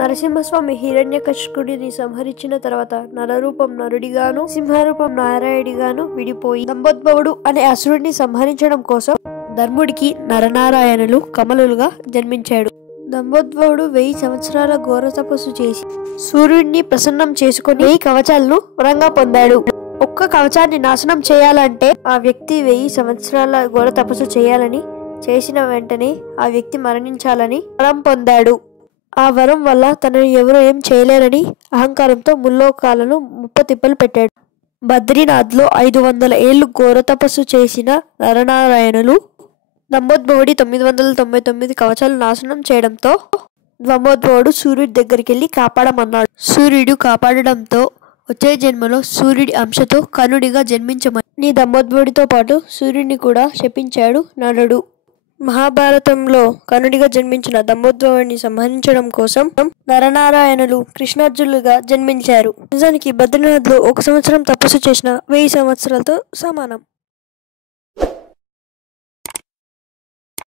నరసింహస్వామి హిరణ్యకశిపుడిని సంహరించిన తర్వాత నరరూపం నరుడిగాను సింహరూపం నారాయుడిగాను విడిపోయి దంభోద్భవుడు అనే అసురుడిని సంహరించడం కోసం ధర్ముడికి నరనారాయణులు కమలులుగా జన్మించాడు. దంభోద్భవుడు 1000 సంవత్సరాల ఘోర తపస్సు చేసి సూర్యుడిని ప్రసన్నం చేసుకుని 1000 కవచాలను వరంగా పొందాడు. ఒక్క కవచాన్ని నాశనం చేయాలంటే ఆ వ్యక్తి 1000 సంవత్సరాల ఘోర తపస్సు చేయాలని, చేసిన వెంటనే ఆ వ్యక్తి మరణించాలని వరం పొందాడు. ఆ వరం వల్ల తనని ఎవరు ఏం చేయలేరని అహంకారంతో ముల్లోకాలను ముప్పతిప్పలు పెట్టాడు. బద్రీనాథ్లో 500 ఏళ్లు ఘోర తపస్సు చేసిన నరనారాయణులు దంభోద్భవుడి 999 కవచాలు నాశనం చేయడంతో దంభోద్భవుడు సూర్యుడి దగ్గరికి వెళ్లి కాపాడమన్నాడు. సూర్యుడు కాపాడడంతో వచ్చే జన్మలో సూర్యుడి అంశతో కర్ణుడిగా జన్మించమని దంభోద్భవుడితో పాటు సూర్యుడిని కూడా శపించాడు నరుడు. మహాభారతంలో కర్ణుడిగా జన్మించిన దంభోద్భవుడిని సంహరించడం కోసం నరనారాయణులు కృష్ణార్జునులుగా జన్మించారు. నిజానికి బద్రీనాథ్లో 1 సంవత్సరం తపస్సు చేసిన 1000 సంవత్సరాలతో సమానం.